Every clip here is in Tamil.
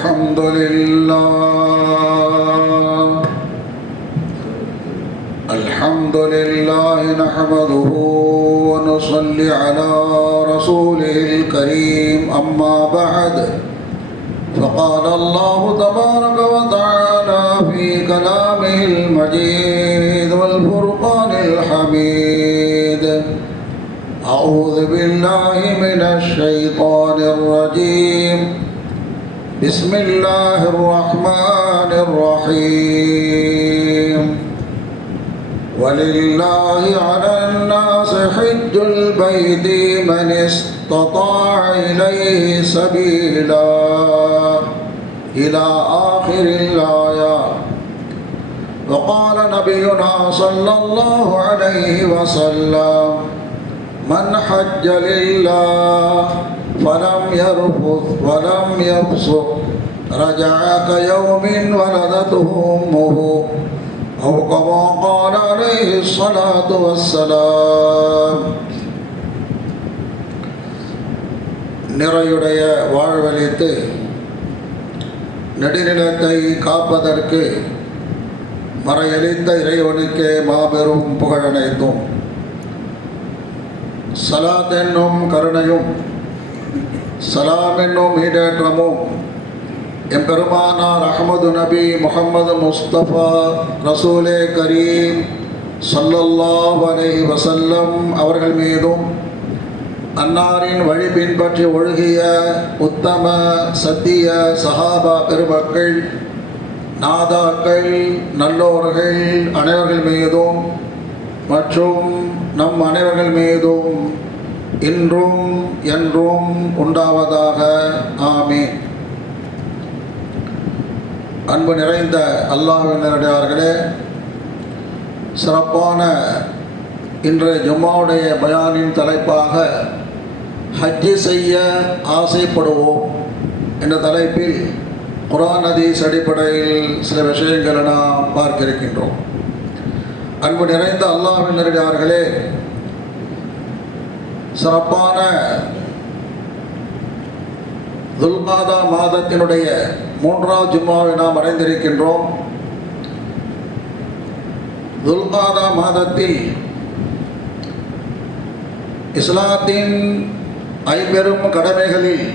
الحمد لله نحمده ونصلي على رسوله الكريم أما بعد فقال الله تبارك وتعالى في كلامه المجيد والفرقان الحميد أعوذ بالله من الشيطان الرجيم بسم الله الرحمن الرحيم ولله على الناس حج البيت من استطاع إليه سبيلا إلى آخر الآية. وقال نبينا صلى الله عليه وسلم من حج لله فلم يرفث ولم يفسق رجع كيوم ولدته أمه أو كما قال عليه الصلاة والسلام. நிறையுடைய வாழ்வழித்து நெடுநிலத்தை காப்பதற்கு மறையளித்த இறைவனுக்கே மாபெரும் புகழனைத்தும் சலாத் என்னும் கருணையும் சலாம் என்னும் ஈடேற்றமும் எம்பெருமானார் அஹ்மது நபி முஹம்மது முஸ்தபா ரசூலே கரீம் ஸல்லல்லாஹு அலைஹி வஸல்லம் அவர்கள் மீதும் அன்னாரின் வழி பின்பற்றி ஒழுகிய உத்தம சத்திய சஹாபா பெருமக்கள் நாதாக்கள் நல்லோர்கள் அனைவர்கள் மீதும் மற்றும் நம் அனைவர்கள் மீதும் இன்றும் என்றும் உண்டாவதாக ஆமீன். அன்பு நிறைந்த அல்லாஹ்வின் நல்லடியார்களே, சிறப்பான இன்றைய ஜும்மாவுடைய பயானின் தலைப்பாக ஹஜ்ஜி செய்ய ஆசைப்படுவோம் என்ற தலைப்பில் குர்ஆன் ஹதீஸ் அடிப்படையில் சில விஷயங்களை நாம் பார்க்க இருக்கின்றோம். அன்பு நிறைந்த அல்லாஹ்வின் நல்லடியார்களே, சிறப்பான துல்காதா மாதத்தினுடைய 3வது ஜும்மாவை நாம் அடைந்திருக்கின்றோம். துல்காதா மாதத்தில் இஸ்லாத்தின் ஐம்பெரும் கடமைகளில்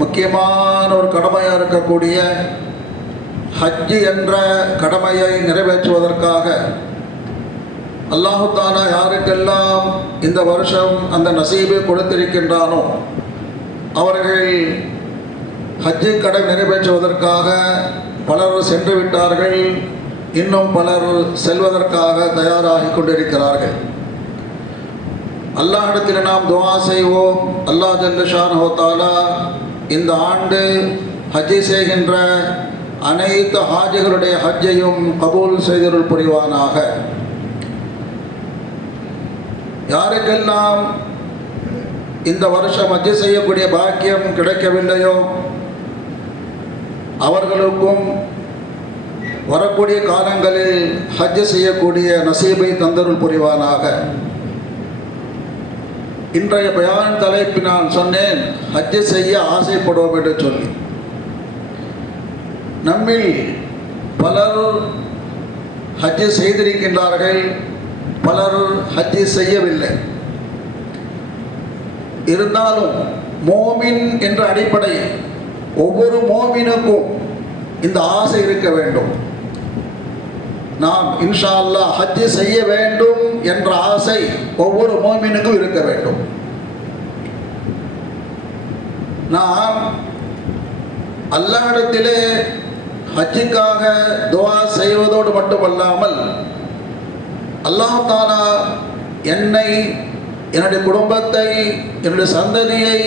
முக்கியமான ஒரு கடமையாக இருக்கக்கூடிய ஹஜ்ஜி என்ற கடமையை நிறைவேற்றுவதற்காக அல்லாஹு தஆலா யாருக்கெல்லாம் இந்த வருஷம் அந்த நசீபை கொடுத்திருக்கின்றானோ அவர்கள் ஹஜ்ஜி கடமை நிறைவேற்றுவதற்காக பலர் சென்று விட்டார்கள், இன்னும் பலர் செல்வதற்காக தயாராகி கொண்டிருக்கிறார்கள். அல்லாஹ்விடத்தில் நாம் துஆ செய்வோம். அல்லாஹ் ஜல்ல ஷானஹு தஆலா இந்த ஆண்டு ஹஜ்ஜி செய்கின்ற அனைத்து ஹாஜிகளுடைய ஹஜ்ஜையும் கபூல் செய்தருள் புரிவானாக. யாருக்கெல்லாம் இந்த வருஷம் ஹஜ்ஜி செய்யக்கூடிய பாக்கியம் கிடைக்கவில்லையோ அவர்களுக்கும் வரக்கூடிய காலங்களில் ஹஜ்ஜி செய்யக்கூடிய நசீபை தந்தருள் புரிவானாக. இன்றைய பயான் தலைப்பு நான் சொன்னேன், ஹஜ்ஜி செய்ய ஆசைப்படுவோம் என்று சொல்லி. நம்மில் பலர் ஹஜ்ஜி செய்திருக்கின்றார்கள், பலர் ஹஜ்ஜி செய்யவில்லை. இருந்தாலும் மோமின் என்ற அடிப்படையில் ஒவ்வொரு மோமினுக்கும் இந்த ஆசை இருக்க வேண்டும். நாம் இன்ஷா அல்லாஹ் ஹஜ்ஜி செய்ய வேண்டும் என்ற ஆசை ஒவ்வொரு மோமினுக்கும் இருக்க வேண்டும். நாம் அல்லாஹ்விடத்திலே ஹஜ்ஜுக்காக துஆ செய்வதோடு மட்டுமல்லாமல் அல்லாஹ் தஆலா என்னை, என்னுடைய குடும்பத்தை, என்னுடைய சந்ததியை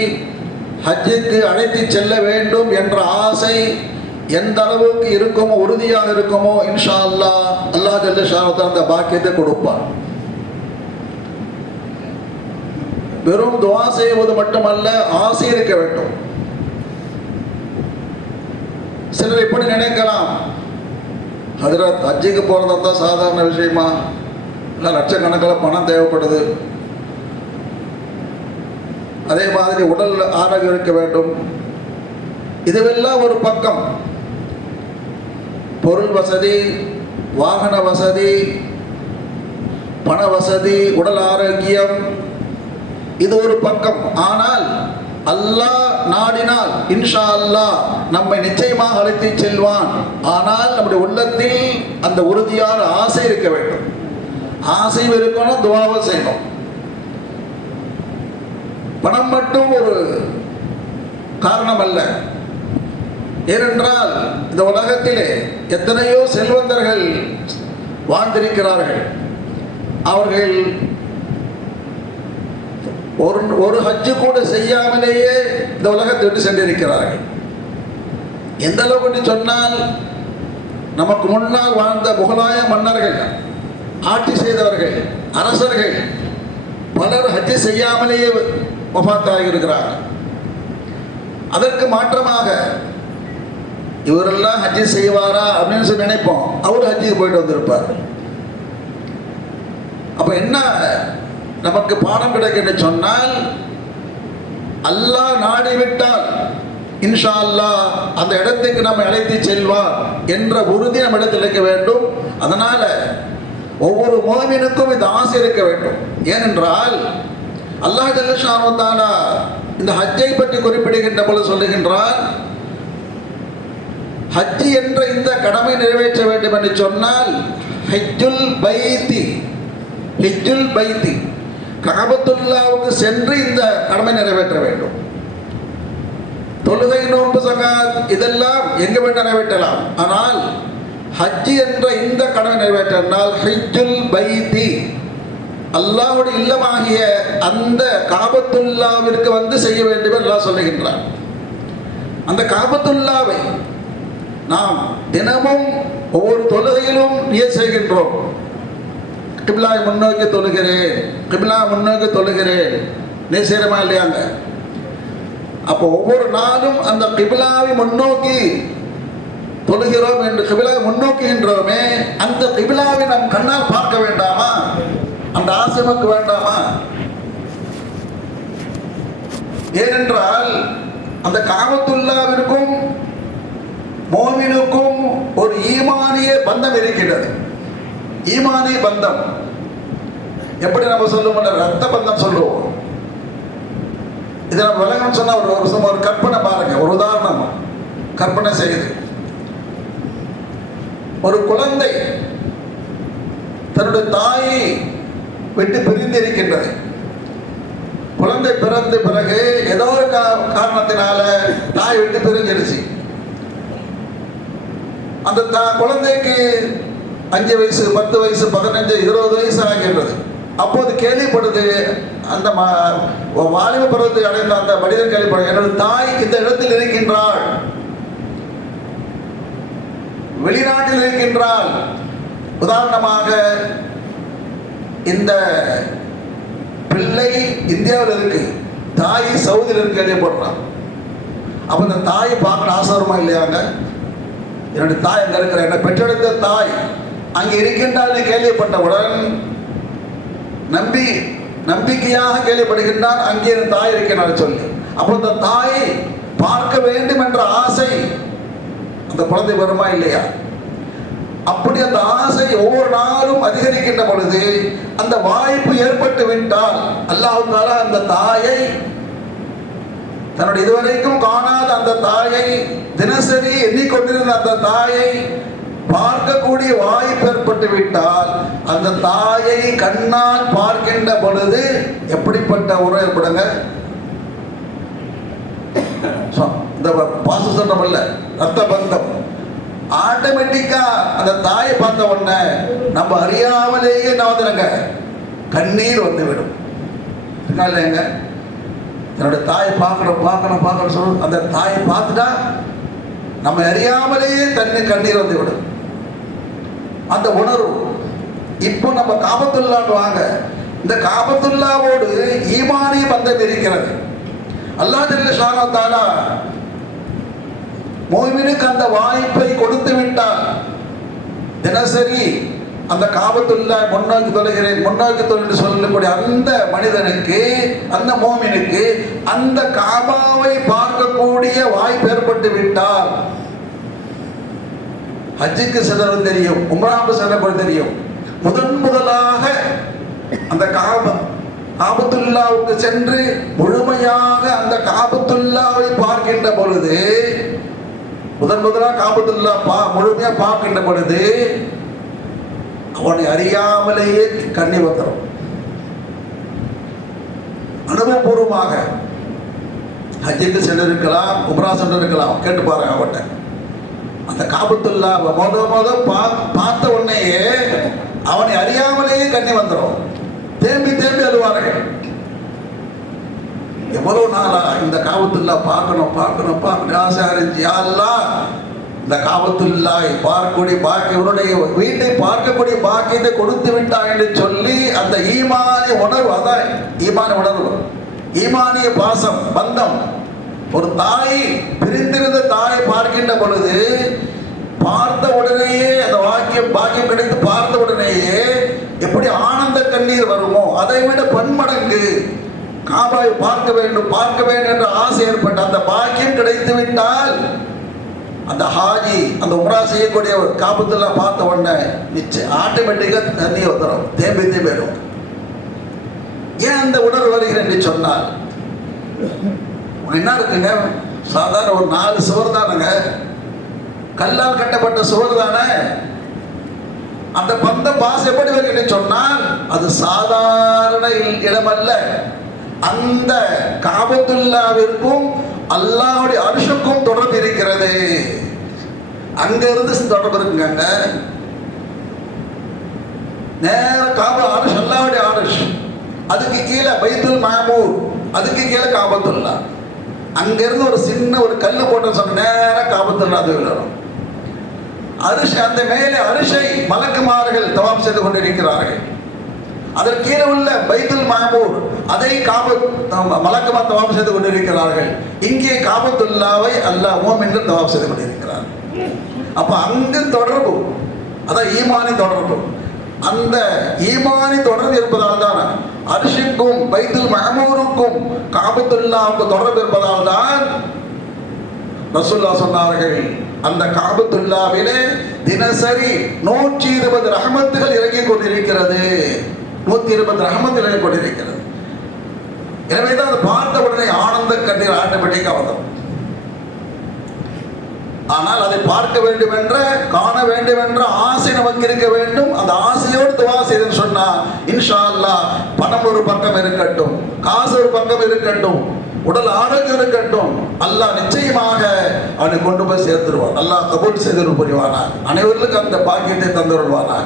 ஹஜ்ஜுக்கு அழைத்து செல்ல வேண்டும் என்ற ஆசை எந்த அளவுக்கு இருக்குமோ, உறுதியாக இருக்குமோ, இன்ஷா அல்லாஹ் அல்லாஹ் ஜல்ல ஷானஹு அந்த பாக்கியத்தை கொடுப்பார். வெறும் துஆ செய்வது மட்டுமல்ல, ஆசை இருக்க வேண்டும். சிலர் இப்படி நினைக்கலாம், ஹஜ்ரத் ஹஜ்ஜுக்கு போகிறதா தான் சாதாரண விஷயமா, இல்லை லட்சக்கணக்கில் பணம் தேவைப்படுது, அதே மாதிரி உடல் ஆரோக்கியம் இருக்க வேண்டும், இதுவெல்லாம் ஒரு பக்கம். பொருள் வசதி, வாகன வசதி, பண வசதி, உடல் ஆரோக்கியம், இது ஒரு பக்கம். ஆனால் அல்லாஹ் நாடினால் இன்ஷா அல்லாஹ் நம்மை நிச்சயமாக அழைத்து செல்வான். ஆனால் நம்முடைய உள்ளத்தில் அந்த உறுதியான ஆசை இருக்க வேண்டும். ஆசையும் இருக்கணும், துவாவும் செய்யணும். பணம் மட்டும் ஒரு காரணம் அல்ல. ஏனென்றால் இந்த உலகத்திலே எத்தனையோ செல்வந்தர்கள் வாழ்ந்திருக்கிறார்கள். அவர்கள் ஒரு ஹஜ்ஜு கூட செய்யாமலேயே இந்த உலகத்தை விட்டு சென்றிருக்கிறார்கள். எந்த அளவுக்கு சொன்னால், நமக்கு முன்னால் வாழ்ந்த முகலாய மன்னர்கள், ஆட்சி செய்தவர்கள், அரசர்கள் பலர் ஹஜ்ஜு செய்யாமலேயே வஃபாத்தாகி இருக்கிறார்கள். அதற்கு மாற்றமாக இவரெல்லாம் ஹஜ்ஜு செய்வாரா அப்படின்னு சொல்லி நினைப்போம். அவர் ஹஜ்ஜுக்கு போயிட்டு வந்திருப்பார். அப்ப என்ன நமக்கு பாடம் கிடைக்க சொன்னால், அல்லாஹ் நாடிவிட்டால் இன்ஷா அல்லாஹ் அந்த இடத்துக்கு நம்ம அழைத்து செல்வார் என்ற உறுதி நம்ம இடத்தில் இருக்க வேண்டும். அதனால ஒவ்வொரு முஃமினுக்கும் இந்த ஆசை இருக்க வேண்டும். ஏனென்றால் அல்லாஹ் ஜல்ல ஷானு தஆலா இந்த ஹஜ்ஜை பற்றி குறிப்பிடுகின்ற பொழுது சொல்லுகின்றார், ஹஜ் என்ற இந்த கடமை நிறைவேற்ற வேண்டும் என்று சொன்னால் ஹஜ்ஜுல் பைத்தி, ஹஜ்ஜுல் பைத்தி, கஅபத்துல்லாவுக்கு சென்று இந்த கடமை நிறைவேற்ற வேண்டும். தொழுகை, நோன்பு, ஸகாத் இதெல்லாம் எங்க வேண்டாம் நிறைவேற்றலாம். ஆனால் ஹஜ் என்ற இந்த கடமை நிறைவேற்றினால் ஹஜ்ஜுல் பைத்தி, அல்லாஹ்வுடைய இல்லமாகிய அந்த கஅபத்துல்லாவிற்கு வந்து செய்ய வேண்டும் என்று அல்லாஹ் சொல்லுகின்றார். அந்த கஅபத்துல்லாவை நாம் தினமும் ஒவ்வொரு தொழுகையிலும் நியத் செய்கின்றோம். கிப்லாவை முன்னோக்கி தொழுகிறேன், கிப்லா முன்னோக்கி தொழுகிறேன், நேசரமா இல்லையாங்க? அப்போ ஒவ்வொரு நாளும் அந்த கிப்லாவை முன்னோக்கி தொழுகிறோம் என்று கிப்லாவை முன்னோக்குகின்றோமே, அந்த கிப்லாவை நாம் கண்ணால் பார்க்க வேண்டாமா? அந்த ஆசை நமக்கு வேண்டாமா? ஏனென்றால் அந்த கஅபத்துல்லாவிற்கும் மோமினுக்கும் ஒரு ஈமானிய பந்தம் இருக்கின்றது. ஈமானிய பந்தம் எப்படி நம்ம சொல்லுவோம்? ரத்த பந்தம் சொல்லுவோம். இதை நம்ம விளங்கன்னு சொன்னா ஒரு கற்பனை பாருங்க. ஒரு உதாரணம் கற்பனை செய்யுது. ஒரு குழந்தை தன்னுடைய தாயை விட்டு பிரிந்து இருக்கின்றது. குழந்தை பிறந்த பிறகு ஏதோ ஒரு காரணத்தினால தாய் விட்டு பிரிஞ்சிருச்சு. அந்த குழந்தைக்கு 5 வயசு, 10 வயசு, 15, 20 வயசு ஆகின்றது. அப்போது கேள்விப்படுது, அந்த வாலிப பருவத்தை அடைந்த அந்த மனிதன் கேள்விப்படுது, என்னோட தாய் இந்த இடத்தில் இருக்கின்றாள், வெளிநாட்டில் இருக்கின்றாள். உதாரணமாக இந்த பிள்ளை இந்தியாவில் இருக்கு, தாய் சவுதியில் இருக்கு கேள்விப்படுறான். அப்ப இந்த தாயை பார்க்க ஆசை வருமா இல்லையாங்க? என்னுடைய தாய் அங்க இருக்கிற, என்னை பெற்றெடுத்த தாய் அங்கே இருக்கின்றால் கேள்விப்பட்டவுடன் நம்பிக்கையாக கேள்விப்படுகின்றான், அங்கே என் தாய் இருக்கிறார் சொல்லி. அப்போ இந்த தாயை பார்க்க வேண்டும் என்ற ஆசை அந்த குழந்தை வருமா இல்லையா? அப்படி அந்த ஆசை ஒவ்வொரு நாளும் அதிகரிக்கின்ற பொழுது அந்த வாய்ப்பு ஏற்பட்டு விட்டால் அல்லாஹ் தஆலா அந்த தாயை, தன்னுடைய இதுவரைக்கும் காணாத அந்த தாயை, தினசரி எண்ணிக்கொண்டிருந்த அந்த தாயை பார்க்கக்கூடிய வாய்ப்பு ஏற்பட்டு விட்டால் அந்த தாயை கண்ணால் பார்க்கின்ற பொழுது எப்படிப்பட்ட உறவு ஏற்படுங்க? இந்த பாச சொன்னமல்ல, ரத்த பந்தம் ஆட்டோமேட்டிக்கா அந்த தாயை பார்த்த உடனே நம்ம அறியாமலேயே என்ன கண்ணீர் வந்துவிடும். இல்லைங்க, என்னோட தாயை பார்க்கணும் சொல்லு. அந்த தாயை பார்த்துட்டா நம்ம அறியாமலேயே கண்ணீர் வந்து விடும். அந்த உணர்வு இப்போ நம்ம காபத்துல்லான்னு வாங்க. இந்த காபத்துல்லாவோடு ஈமானிய பந்தம் இருக்கிறது. அல்லாஹ் ஜல்ல ஷானஹு தஆலா முஃமினுக்கு அந்த வாய்ப்பை கொடுத்து விட்டால் தினசரி அந்த காபத்துல்லா முன்னோக்கி தொழுகிறேன் முன்னோக்கி தொழில் சொல்லக்கூடிய அந்த மனிதனுக்கு, அந்த மோமினுக்கு அந்த காபாவை பார்க்கக்கூடிய வாய்ப்பு ஏற்பட்டு விட்டால், ஹஜ்ஜுக்கு செல்வது தெரியும், உம்ராவுக்கு செல்வது தெரியும், முதலாக அந்த காபத்துல்லாவுக்கு சென்று முழுமையாக அந்த காபத்துல்லாவை பார்க்கின்ற பொழுது, முதலாக காபத்துல்லா முழுமையா பார்க்கின்ற பொழுது அவனை அறியாமலேயே கண்ணி வந்துடும். அனுபவபூர்வமாக ஹஜ்ஜுக்கு சென்றிருக்கலாம், உம்ரா சென்றிருக்கலாம், கேட்டு பாருங்க அவன்கிட்ட. அந்த காபத்துல்லா பார்த்த உடனேயே அவனை அறியாமலேயே கண்ணி வந்துடும். தேம்பி தேம்பி அழுவார்கள். எவ்வளவு நாளா இந்த காபத்துல்லா பார்க்கணும் ஆசையா இருந்துச்சு. அல்லாஹ் இந்த காபத்துல்லாவை பார்க்கக்கூடிய பாக்கிய, இவருடைய வீட்டை பார்க்கக்கூடிய பாக்கியத்தை கொடுத்து விட்டான் என்று சொல்லி அந்த ஈமானிய உணர்வு, அதான் ஈமானிய உணர்வு, ஈமானிய பாசம், பந்தம். ஒரு தாய் பிரிந்திருந்த தாயை பார்க்கின்ற பொழுது பார்த்த உடனேயே அந்த பாக்கியம் கிடைத்து பார்த்த உடனேயே எப்படி ஆனந்த கண்ணீர் வருமோ அதை விட பன்மடங்கு காபாவை பார்க்க வேண்டும் என்ற ஆசை ஏற்பட்ட அந்த பாக்கியம் கிடைத்து விட்டால் அந்த ஹாஜி, அந்த உம்ரா செய்யக்கூடிய ஒரு காபத்துல்லா பார்த்த உடனே நிச்சயம் ஆட்டோமேட்டிக்காக தண்ணி வந்துடும், தேம்பி வரும். ஏன் அந்த உணர்வு வருகிறேன் என்று சொன்னால், என்ன இருக்குங்க, சாதாரண ஒரு 4 சுவர் தானுங்க, கல்லால் கட்டப்பட்ட சுவர் தானே. அந்த பந்த பாஸ் எப்படி வருகிறது சொன்னால் அது சாதாரண இடமல்ல. அந்த காபத்துல்லாவிற்கும் அல்லாஹ்வுடைய அர்ஷுக்கும் தொடர்பு இருக்கிறது. அங்கிருந்து தொடர்பு இருக்குங்க. நேர காபா அர்ஷ், அல்லாஹ்வுடைய அர்ஷ், அதுக்கு கீழே பைத்துல் மாமூர், அதுக்கு கீழே காபத்துல்லா. அங்கிருந்து ஒரு சின்ன ஒரு கல்லு போட்டு சொன்ன நேர காபத்துல்லா அது விழும். அரிஷ், அந்த மேலே அரிஷை மலக்குமார்கள் தவாப் செய்து கொண்டிருக்கிறார்கள். அதற்கு கீழே உள்ள பைத்துல் மாமூர், அதை மலக்குமார் தவாப் செய்து கொண்டிருக்கிறார்கள். இங்கே காபத்துல்லாவை அல்லாஹ் மோமின்கள் தவாப் செய்து கொண்டிருக்கிறார்கள். அப்ப அங்கு தொடர்பு, அதான் ஈமானி தொடர்பு. அந்த ஈமானி தொடர்பு இருப்பதால் தான் அரிஷுக்கும் பைத்துல் மாமூருக்கும் காபத்துல்லாவுக்கு தொடர்பு இருப்பதால் தான் ரசூலுல்லாஹ் சொன்னார்கள், அந்த காபத்துல்லாவிலே தினசரி 120 ரஹமத்துகள் இறங்கிக் கொண்டிருக்கிறது. 120 ரஹமத்துகள் இறங்கிக் கொண்டிருக்கிறது. எனவேதான் அதை பார்த்த உடனே ஆனந்த கண்ணீர் ஆட்டோமேட்டிக்காக வந்தோம். ஆனால் அதை பார்க்க வேண்டும் என்ற, காண வேண்டும் என்ற ஆசை நமக்கு இருக்க வேண்டும். அந்த ஆசையோடு துவா செய்துன்னு சொன்னா இன்ஷா அல்லாஹ் பணம் ஒரு பக்கம் இருக்கட்டும், காசு ஒரு பக்கம் இருக்கட்டும், உடல் ஆரோக்கியம் இருக்கட்டும், அல்லாஹ் நிச்சயமாக அவனை கொண்டு போய் சேர்த்துருவான். அல்லாஹ் கபூல் செய்து புரிவானா, அனைவருக்கும் அந்த பாக்கியத்தை தந்துருவானா.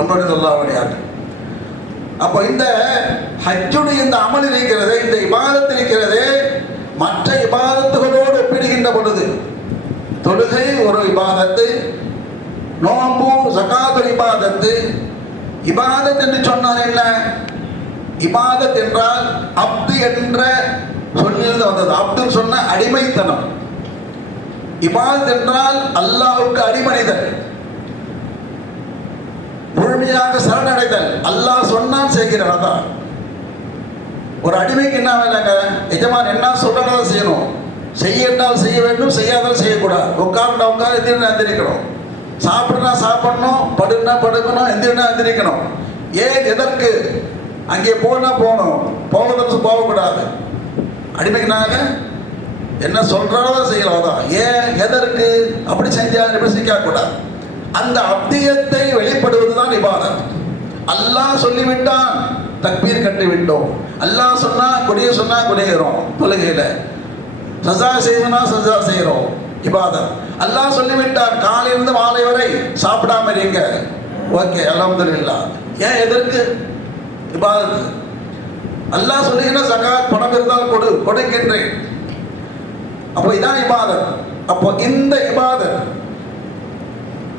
அல்லாஹ். அப்போ இந்த ஹஜ்ஜுடைய இந்த அமல் இருக்கிறது, இந்த இபாதத் இருக்கிறது, மற்ற இபாதத்துகளோடு ஒப்பிடுகின்ற பொழுது தொழுகை ஒரு இபாதத்து, நோம்பு ஸகாத்துல் இபாதத்து. இபாதத் என்று சொன்னால் என்ன? இபாதத் என்றால் அப்து என்ற சொல்லிலிருந்து வந்தது. அப்துன்னு சொன்ன அடிமைத்தனம். இபாதத் என்றால் அல்லாஹ்வுக்கு அடிமனிதன், முழுமையாக சரணடைதல், அல்லாஹ் சொன்னால் செய்கிறதா. ஒரு அடிமைக்கு என்ன வேலைங்க? எஜமான் என்ன சொல்றதை செய்யணும். செய்யண்டால் செய்ய வேண்டும், செய்யாதால் செய்யக்கூடாது. உட்கார்ந்தா உட்கார், எந்திரினா எந்திரிக்கணும், சாப்பிடுனா சாப்பிடணும், படுனா படுக்கணும், எந்திரினா எந்திரிக்கணும். ஏன், எதற்கு? அங்கே போனா போகணும், போவதற்கு போகக்கூடாது. அடிமைக்குனாங்க என்ன சொல்றதோ செய்யலாம் தான். ஏன், எதற்கு? அப்படி செஞ்சா இப்படி செய்யக்கூடாது. அந்த அப்தியத்தை வெளிப்படுவதுதான் இபாதத். அல்லாஹ் சொல்லிவிட்டான், தக்பீர் கட்டி விட்டோம். அல்லாஹ் சொன்னா கொடிய சொன்னா கொடியேறோம். தொழுகையில சஜா செய்யணும்னா சஜா செய்யறோம், இபாதத். அல்லாஹ் சொல்லிவிட்டார் காலையிலிருந்து மாலை வரை சாப்பிடாம இருங்க, ஓகே அல்ஹம்துலில்லாஹ். ஏன், எதற்கு? இபாதத். அல்லாஹ் சொல்லிங்கன்னா ஜகாத் பணம் இருந்தால் கொடுக்கின்றேன். அப்போ இதான் இபாதத். அப்போ இந்த இபாதத்,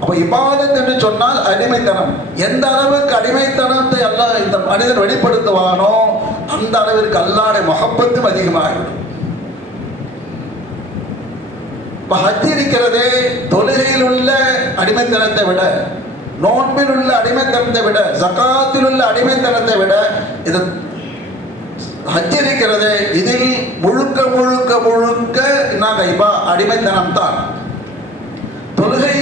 அப்போ இபாதத் என்று சொன்னால் அடிமைத்தனம். எந்த அளவுக்கு அடிமைத்தனத்தை அல்லாஹ் இந்த மனிதன் வெளிப்படுத்துவானோ அந்த அளவிற்கு அல்லாஹ்வுடைய முஹப்பத்தும் அதிகமாகிவிடும். இப்போ ஹஜ் இருக்கிறதே தொழுகையில் உள்ள அடிமைத்தனத்தை விட நோன்பில் உள்ள அடிமைத்தனத்தை விட, ஜகாத்தில் உள்ள அடிமைத்தனத்தை விட இது ஹஜ் இருக்கிறது, இதில் முழுக்க முழுக்க முழுக்க நாங்கள் அடிமைத்தனம் தான். தொழுகை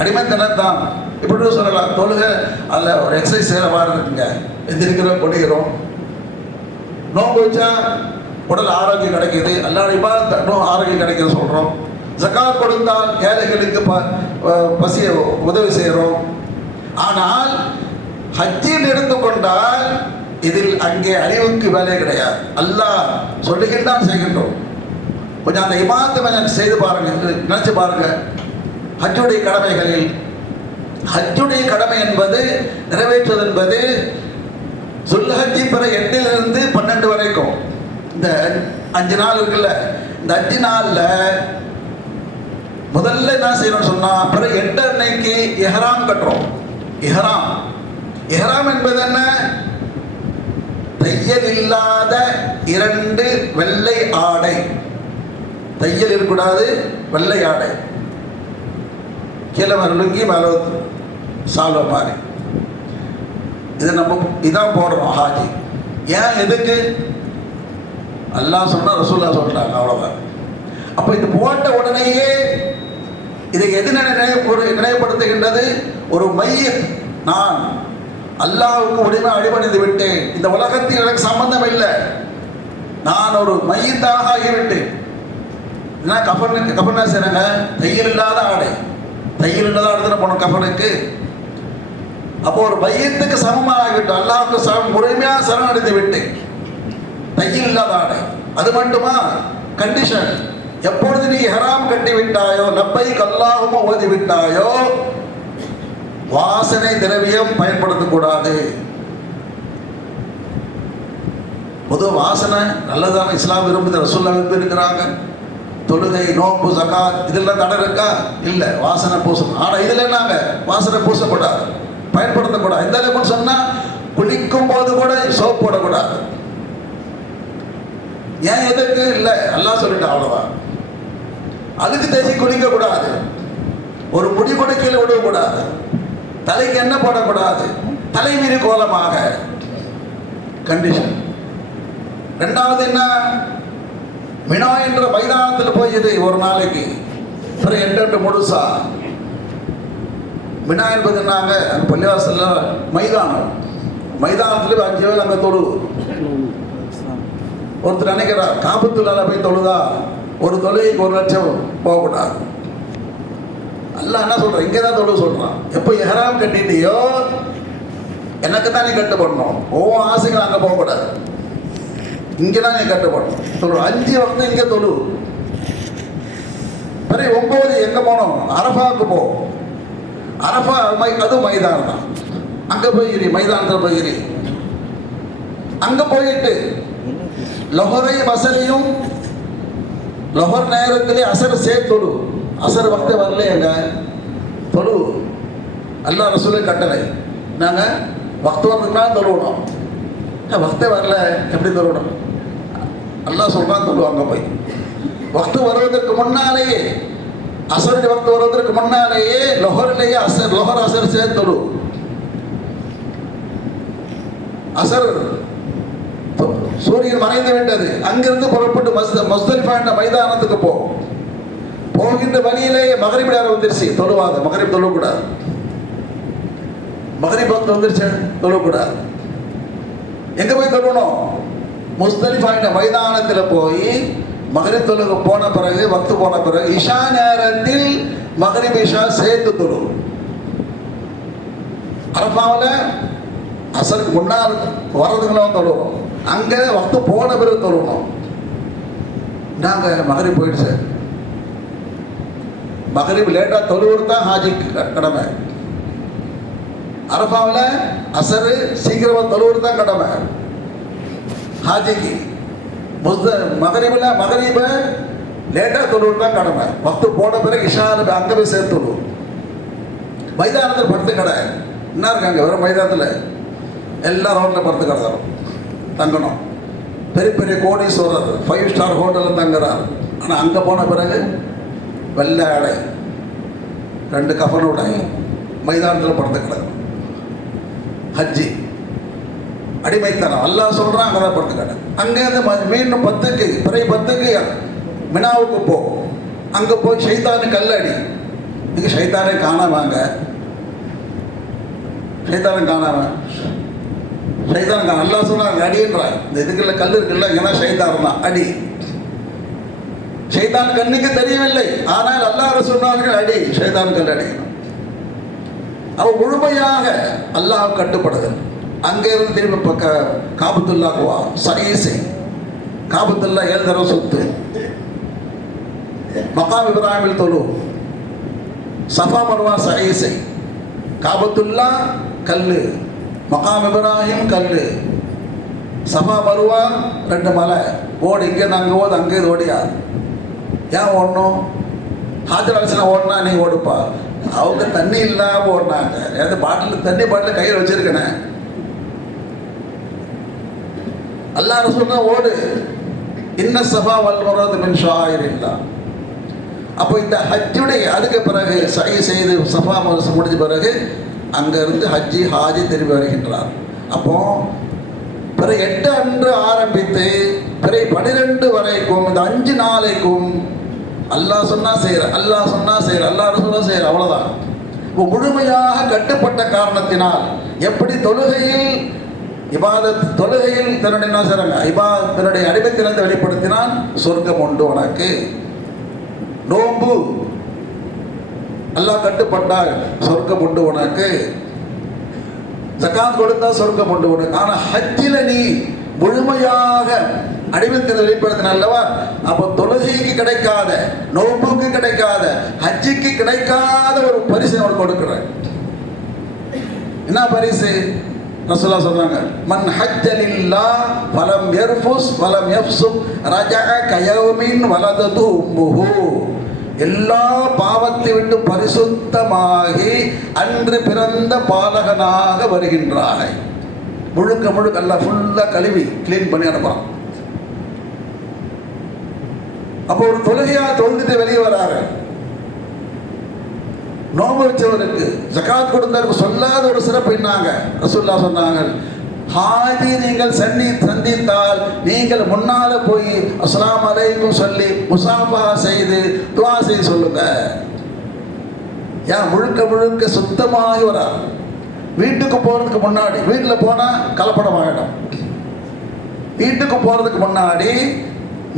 அடிமைத்தனம் தான். இப்படி சொல்லலாம், தொழுகை அதில் ஒரு எக்ஸசைஸ் செய்கிற மாதிரி இருக்குங்க. எந்திரிக்கிறோம், கொடிக்கிறோம், நோன்பு வச்சா உடல் ஆரோக்கியம் கிடைக்கிது, எல்லா இபாதத்தும் ஆரோக்கியம் கிடைக்குது சொல்கிறோம். ஜகாத் கொடுத்தால் ஏழைகளுக்கு பசிய உதவி செய்கிறோம். ஆனால் ஹஜ்ஜில் எடுத்துக்கொண்டால் இதில் அங்கே அறிவுக்கு வேலை கிடையாது. அல்லாஹ் சொல்லுகின்றான், செய்கின்றோம். கொஞ்சம் அந்த இபாதத்தை கொஞ்சம் செய்து பாருங்க, நினைச்சு பாருங்க. ஹஜ்ஜுடைய கடமைகளில் ஹஜ்ஜுடைய கடமை என்பது நிறைவேற்றுவது என்பது சுல்ஹஜ்ஜி பிற 8லிருந்து 12 வரைக்கும் இந்த 5 நாள் இருக்குல்ல, இந்த 5 நாளில் முதல்ல என்ன செய்யணும்னு சொன்னால், பிறகு 8 அன்னைக்கு இஹ்ராம் கட்டுறோம். இஹ்ராம் என்பது என்ன? தையல் இல்லாத 2 வெள்ளை ஆடை. தையல் இருக்கக்கூடாது, வெள்ளை ஆடை. கீழே லுங்கி மேலே சால்வ மாதிரி இதை நம்ம இதான் போடுறோம் ஹாஜி. ஏன், எதுக்கு? அல்லாஹ் சொன்னா, ரசூல்லா சொல்லிட்டாங்க, அவ்வளோதான். அப்போ இது போட்ட உடனேயே இதை எது நினைவுபடுத்துகின்றது? ஒரு மையத், நான் அல்லாஹ்வுக்கு உடனே அடிபணிந்து விட்டேன், இந்த உலகத்தில் எனக்கு சம்பந்தம் இல்லை, நான் ஒரு மையத்தாக ஆகிவிட்டேன். கஃபன் செய்றாங்க, தையல் இல்லாத ஆடை, தையல் இல்லாத ஆடுதுன்னு போன கஃபனுக்கு. அப்போ ஒரு மையத்துக்கு சமமாகிவிட்டு, அல்லாஹ்வுக்கு முழுமையாக சரணடைந்து விட்டேன், தையல் இல்லாத ஆடை. அது மட்டுமா? கண்டிஷன், எப்பொழுது நீ ஹராம் கட்டி விட்டாயோ, லப்பைக் அல்லாஹும்ம ஓதி விட்டாயோ, வாசனை திரவியம் பயன்படுத்தக்கூடாது. பொது வாசனை நல்லதான, இஸ்லாம் விரும்புது, ரசூலுல்லாஹ் விரும்பி இருக்கிறாங்க. தொழுகை, நோம்பு, ஜகாத் இதெல்லாம் தடை இருக்கா? இல்லை, வாசனை பூசணும். ஆனால் இதில் என்னங்க, வாசனை பூசக்கூடாது, பயன்படுத்தக்கூடாது. எந்த அளவுக்கு சொன்னால், குளிக்கும் போது கூட சோப் போடக்கூடாது. ஏன், எதுக்கு? இல்லை, அல்லாஹ் சொல்லிட்டு, அவ்வளோதான். அதுக்கு தேசி குளிக்க கூடாது, ஒரு முடி கூட கீழே விடக்கூடாது, தலைக்கு என்ன போடக்கூடாது, தலைமீறி கோலமாக கண்டிஷன். ரெண்டாவது என்ன, மினா என்ற மைதானத்தில் போயிது ஒரு நாளைக்கு, பிறகு 8 முழுசா. மினா என்பது என்னங்க, பள்ளிவாசல்ல மைதானம், மைதானத்தில் 5 வேலை அங்கே தொழு. ஒருத்தர் நினைக்கிறார், காபத்துள்ளால போய் தொழுதா ஒரு தொழுகைக்கு 1 லட்சம் போகக்கூடாது. அல்லாஹ் என்ன சொல்கிறான், இங்கே தான் தொழு சொல்கிறான். எப்போ இஹ்ராம் கட்டிட்டியோ எனக்கு தான் நீ கட்டுப்படணும், ஒவ்வொரு ஆசைகளும் அங்கே போகக்கூடாது, இங்கே தான் நீ கட்டுப்படணும். தொழு 5 வக்து இங்கே தொழு. பிறகு 9 எங்கே போகணும், அரஃபாவுக்கு போ. அரஃபா அது மைதானம் தான், அங்கே போயிரு, மைதானத்தில் போயிரு. அங்கே போயிட்டு லொஹரை அசரையும், லொஹர் நேரத்திலே அசர் சேர்த்து தொழு. அசர் வக்து வரலையங்க, தொழு. அல்லாஹ் ரசூலுல்லாஹ் கட்டளை, நாங்கள் வக்து வரதுக்குனா தொழுவணும். வக்தே வரல, எப்படி தொழுவணும்? அல்லாஹ் சொல்கிறான், தொழு. அங்கே போய் வக்து வருவதற்கு முன்னாலேயே, அசருடைய வக்து வருவதற்கு முன்னாலேயே லொஹரிலேயே லொஹர் அசர் சேர்த்து தொழு. அசர் சூரியன் மறைந்து விட்டது, அங்கிருந்து புறப்பட்டு முஸ்தலிஃபா என்ற மைதானத்துக்கு போகின்ற வழியிலேயே மகரிப் நேரம் வந்துருச்சு, தொழுவாங்க. மகரிப் தொழக்கூடாது, மகரிப் வக்து வந்துருச்சு, தொழக்கூடாது. எங்க போய் தொழணும்? முஸ்தலிஃபா என்ற மைதானத்தில் போய் மகரிப் தொழுக போன பிறகு, வக்து போன பிறகு இஷா நேரத்தில் மகரிப் இஷா சேர்த்து தொழு. அரஃபாவில் அசருக்கு முன்னால் வர்றதுங்களும் தொழுவோம், அங்கே வக்து போன பிறகு தொழுவோம். நாங்கள் மகரிப் போயிடுச்சு, மகரிப் லேட்டாக தொழுவது தான் ஹாஜிக்கு கடமை. அரஃபாவில் அசரு சீக்கிரமாக தொழுவது தான் கடமை ஹாஜிக்கு. மகரிபில் மகரிபை லேட்டாக தொழுவது தான் கடமை. வக்து போன பிறகு இஷாவில் அங்கே போய் சேர்த்து தொழுவோம். மைதானத்தில் படுத்து கடை என்ன இருக்காங்க, வெறும் மைதானத்தில் எல்லா ரோட்டில் படுத்து கிடந்தாரும், தங்கணும். பெரிய பெரிய கோடீஸ்வரர் 5 ஸ்டார் ஹோட்டலில் தங்குறார். ஆனால் அங்கே போன பிறகு வெள்ளை ஆடை, 2 கஃபன் உடை, மைதானத்தில் படுத்து கிடக்கணும். ஹஜ்ஜி அடிமைத்தனம் அல்லாஹ் சொல்கிறான், அங்கே தான் படுத்து கிடக்கு. அங்கேருந்து மீண்டும் 10க்கு பிறை 10க்கு மினாவுக்கு போ. அங்கே போய் ஷைத்தானு கல்லடி. நீங்கள் ஷைத்தானே காணாமாங்க, ஷைத்தானு காணாம ஷைத்தானு அல்லாஹ் சொன்னாங்க அடின்றான். இந்த இதுக்குள்ள கல் இருக்குல்ல, இங்கன்னா ஷைத்தான் தான் அடி. ஷைத்தான் கண்ணுக்கு தெரியவில்லை, ஆனால் அல்லாஹ் சொன்னார்கள் அடி, ஷைத்தான் கல் அடிக்கணும். அவன் முழுமையாக அல்லாஹ் கட்டுப்படுதல். அங்கேருந்து திரும்பி பக்க காபத்துல்லாக்குவா சரீசை. காபத்துல்லா 7 தடவை சொத்து. மகாம் இப்ராஹிமில் தொழு. சஃபா மர்வா சரீசை. காபத்துல்லா கல்லு, மகாம் இப்ராஹிம் கல்லு, சஃபா மருவா 2 மலை. ஓடு, இங்கே அங்கே ஓடு, அங்கே ஓடியாது. ஏன் ஓடணும்? ஹாஜர் அலிஸ்லாம் ஓடினா நீ ஓடுப்பா. அவங்க தண்ணி இல்லாமல் ஓடினாங்க. ஏதாவது பாட்டில் தண்ணி பாட்டில் கையில் வச்சிருக்கேனே. அல்லாஹ் ரசூல் தான் ஓடு. இன்ன சஃபா வல் மர்வத மின் ஷாயிரில்லாஹ். அப்போ இந்த ஹஜ்ஜுடைய அதுக்கு பிறகு சை செய்து சஃபா மர்வா முடிஞ்ச பிறகு அங்கேருந்து ஹாஜி திரும்பி வருகின்றார். அப்போ பிற 8 அன்று ஆரம்பித்து பிற 12 வரைக்கும் இந்த 5 நாளைக்கும் அல்லாஹ் சொன்னா செய்யற, அல்லாஹ் சொன்னா செய்யற, அல்லாஹ் ரசூலா செய்யற, அவ்வளவுதான். இப்போ முழுமையாக கட்டுப்பட்ட காரணத்தினால் எப்படி தொழுகையில் இபாதத், தொழுகையில் தன்னுடைய என்ன செய்றாங்க, தன்னுடைய அடிமைத்திறந்து வெளிப்படுத்தினால் சொர்க்கம் உண்டு உனக்கு. நோம்பு அல்லாஹ் கட்டுப்பட்டால் சொர்க்கம் உண்டு உனக்கு. ஜகாத் கொடுத்தா சொர்க்கம் உண்டு உனக்கு. ஆனா ஹஜ்ஜில நீ முழுமையாக அடிமைத்திறந்து வெளிப்படுத்தின அல்லவா, அப்போ தொழுகைக்கு கிடைக்காத, நோம்புக்கு கிடைக்காத, ஹஜ்ஜிக்கு கிடைக்காத ஒரு பரிசு அவனுக்கு கொடுக்குற. என்ன பரிசு? ரசூலுல்லாஹ் சொல்றாங்க, மன் ஹஜ்ஜலில்லாஹ் ஃபலம் யர்ஃபுஸ் வலம் யஃப்சுக் ரஜஅ கயௌமின் வலதது உம்முஹு. எல்லா பாவத்தை விட்டு பரிசுத்தமாகி அன்று பிறந்த பாலகனாக வருகின்றாய். முழுக்க முழுக்க எல்லாம் ஃபுல்லா கழுவி கிளீன் பண்ணி அனுப்புறான். அப்போ ஒரு தொழுகையா தொழுந்துட்டு வெளியே வராரு. நோம்பு வச்சவருக்கு, ஜகாத் கொடுத்தவருக்கு சொல்லாத ஒரு சிறப்பு என்னாங்க, ரசூலுல்லாஹ் சொன்னாங்க, ஹாஜி நீங்கள் சந்தித்தால் நீங்கள் முன்னால போய் அஸ்ஸலாமு அலைக்கும் சொல்லி முசாஃபா செய்து துஆ செய்து சொல்லுங்க. ஏன் முழுக்க முழுக்க சுத்தமாகி வரார். வீட்டுக்கு போறதுக்கு முன்னாடி, வீட்டில் போனால் கலப்படம் ஆகிடும். வீட்டுக்கு போறதுக்கு முன்னாடி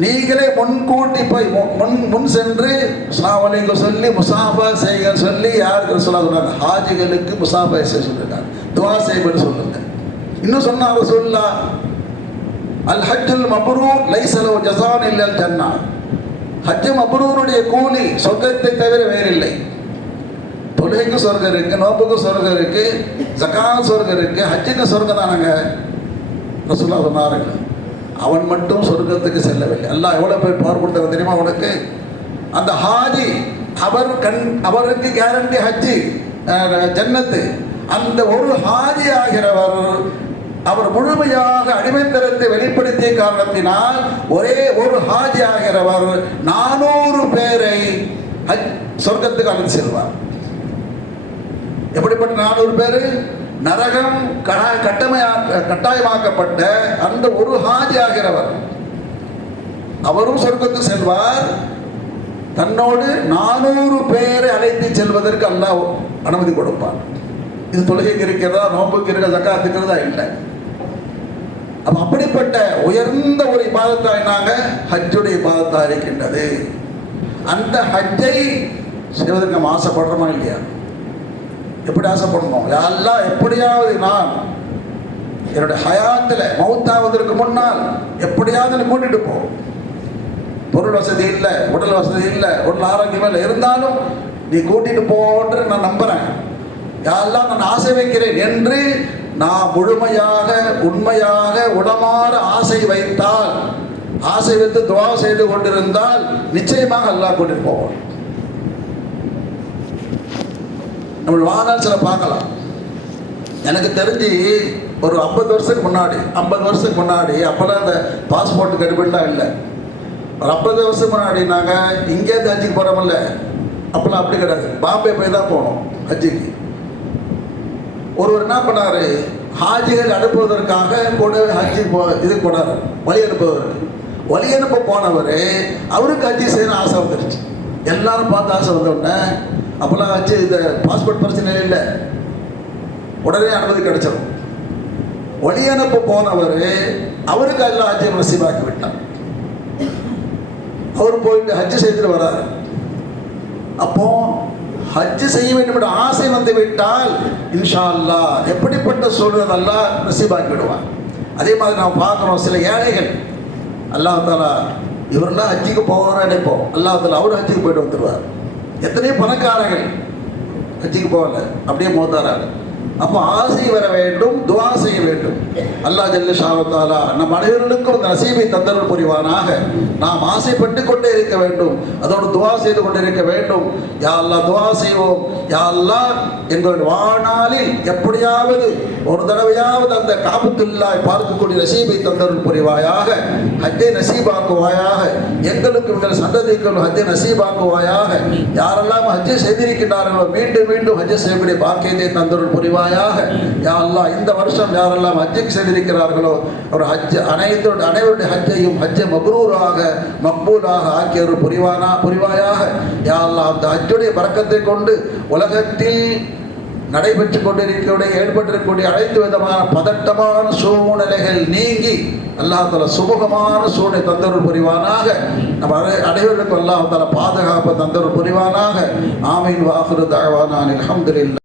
நீங்களே முன்கூட்டி போய் முன் சென்று அஸ்ஸலாமு அலைக்கும் சொல்லி முசாஃபா செய்ய சொல்லி யாருக்கு ரசூலுல்லாஹ் சொன்னாங்க, ஹாஜிகளுக்கு முசாஃபா செய்ய சொல்லிருக்காங்க, துஆ செய்யுன்னு சொல்லுங்க. இன்னும் சொன்னாங்க ரசூலுல்லாஹ், அல் ஹஜ்ஜுல் மப்ரூர் லைஸ லஹு ஜஸாஉன் இல்லல் ஜன்னah. ஹஜ் மப்ரூருடைய கூலி சொர்க்கத்தை தவிர வேறில்லை. தொழுகைக்கு சொர்க்கம் இருக்கு, நோம்புக்கு சொர்க்கம் இருக்கு, ஜகாத் சொர்க்கம் இருக்கு, ஹஜ்ஜுக்கு சொர்க்கம் தானங்க. ரசூலுல்லாஹ் சொன்னார்கள், அவன் மட்டும் சொர்க்கத்துக்கு செல்லவில்லை. அல்லாஹ் எவ்வளவு போய் பவர் கொடுத்தவர் தெரியுமா உனக்கு? அந்த ஹாஜி அவருக்கு கேரண்டி ஹஜ்ஜி ஜன்னத்து. அந்த ஒரு ஹாஜி ஆகிறவர் அவர் முழுமையாக அடிமைத்தனத்தை வெளிப்படுத்திய காரணத்தினால் ஒரே ஒரு ஹாஜி ஆகிறவர் 400 பேரை சொர்க்கத்துக்கு அழைத்து செல்வார். எப்படிப்பட்ட 400 பேர்? நரகம் கட்டாயமாக்கப்பட்ட அந்த ஒரு ஹாஜி ஆகிறவர் அவரும் சொர்க்கத்துக்கு செல்வார். தன்னோடு 400 பேரை அழைத்து செல்வதற்கு அல்லாஹ் அனுமதி கொடுப்பார். இது தொழுகைக்கு இருக்கிறதா, நோம்புக்கு இருக்கிறதா, ஜகாத்துக்கு இருக்கிறதா? இல்லை. அப்ப அப்படிப்பட்ட உயர்ந்த ஒரு இபாதத்தா என்னாங்க, ஹஜ்ஜுடைய இபாதத்தா இருக்கின்றது. அந்த ஹஜ்ஜை செய்வதற்கு நம்ம ஆசைப்படுறோமா இல்லையா? எப்படி ஆசைப்படணும்? யாரெல்லாம் எப்படியாவது நான் என்னுடைய ஹயாத்தில் மௌத்தாவதற்கு முன்னால் எப்படியாவது கூட்டிட்டு போ. பொருள் வசதி இல்லை, உடல் வசதி இல்லை, உடல் ஆரோக்கியம் இல்லை, இருந்தாலும் நீ கூட்டிட்டு போன்று நான் நம்புறேன். யாரெல்லாம் நான் ஆசை வைக்கிறேன் என்று நான் முழுமையாக உண்மையாக உடமாற ஆசை வைத்தால், ஆசை வைத்து துவா செய்து கொண்டிருந்தால் நிச்சயமாக அல்லாஹ் கூட்டிட்டு போவான். நம்ம வாழ்நாள் சில பார்க்கலாம். எனக்கு தெரிஞ்சு ஒரு 50 வருஷத்துக்கு முன்னாடி அப்போல்லாம் அந்த பாஸ்போர்ட் கட்டுப்படிலாம் இல்லை. ஒரு 50 வருஷத்துக்கு முன்னாடி நாங்கள் இங்கேருந்து ஹஜ்ஜிக்கு போகிறோமில்ல, அப்போல்லாம் அப்படி கிடையாது. பாம்பே போய் தான் போனோம் ஹஜ்ஜிக்கு. ஒருவர் என்ன பண்ணாரு, ஹாஜிகள் அனுப்புவதற்காக கூட ஹஜ்ஜி இது போனார், வழி அனுப்புவதற்கு. வழி அனுப்ப போனவர் அவருக்கு ஹஜ்ஜி செய்யணும் ஆசை வந்துருச்சு. எல்லாரும் பார்த்து ஆசை வந்தோடனே, அப்போல்லாம் ஹஜ்ஜி இந்த பாஸ்போர்ட் பிரச்சனை இல்லை, உடனே அனுமதி கிடைச்சிடும். வழி அனுப்ப போனவர் அவருக்கு எல்லாம் ஹஜ்ஜை நசீபாக்கி விட்டார். அவர் போயிட்டு ஹஜ்ஜு செய்துட்டு வர்றாரு. அப்போ ஹஜ்ஜு செய்ய வேண்டும் என்ற ஆசை வந்து விட்டால் இன்ஷா அல்லாஹ் எப்படிப்பட்ட சூழ்நிலை அல்லாஹ் நசீபாக்கி விடுவான். அதே மாதிரி நாம் பார்க்குறோம், சில ஏழைகள் அல்லாஹ் தாலா இவரெல்லாம் ஹஜ்ஜுக்கு போவார் நினைப்போம், அல்லாஹ் தாலா அவர் ஹஜ்ஜுக்கு போயிட்டு வந்துடுவார். எத்தனையோ பணக்காரர்கள் ஹஜ்ஜுக்கு போகல, அப்படியே மோத்தாராங்க. அப்போ ஆசை வர வேண்டும், துவா செய்ய வேண்டும். அல்லாஹ் ஜல்ல ஷாவத்தாலா நம் அனைவர்களுக்கும் அந்த நசீபை தந்தருள் புரிவானாக. நாம் ஆசைப்பட்டு கொண்டே இருக்க வேண்டும், அதோடு துவா செய்து கொண்டே இருக்க வேண்டும். யா அல்லாஹ் துவா செய்வோம், யா அல்லாஹ் எங்களுடைய வாழ்நாளில் எப்படியாவது ஒரு தடவையாவது அந்த காபத்துல்லாஹ் பார்க்கக்கூடிய நசீபை தந்தருள் புரிவாயாக. ஹஜ்ஜை நசீபாக்குவாயாக, எங்களுக்கு எங்கள் சந்ததிக்கும் ஹஜ்ஜை நசீபாக்குவாயாக. யாரெல்லாம் ஹஜ்ஜை செய்திருக்கிறார்களோ மீண்டும் மீண்டும் ஹஜ்ஜை செய்யக்கூடிய பாக்கியத்தை தந்தருள் புரிவாயாக. யா அல்லாஹ் இந்த வருஷம் யாரெல்லாம் ஹஜ்ஜுக்கு சென்றிருக்கிறார்களோ ஒரு ஹஜ் அனைவருடைய ஹஜ்ஜையும் ஹஜ்ஜை மப்ரூராக மக்பூலாக ஆக்கியவர் புரிவாயாக. யா அல்லாஹ் அந்த ஹஜ்ஜுடைய பரக்கத்தை கொண்டு உலகத்தில் நடைபெற்று கொண்டிருக்கக்கூடிய ஏற்பட்டிருக்கக்கூடிய அனைத்து விதமான பதட்டமான சூழ்நிலைகள் நீங்கி அல்லாஹ் தஆலா சுமூகமான சூழ்நிலை தந்தருள் புரிவானாக. நம்ம அனைவருக்கும் அல்லாஹ் தஆலா பாதுகாப்பு தந்தருள் புரிவானாக. ஆமீன். வாஹிரு தஅவானா அல்ஹம்துலில்லாஹ்.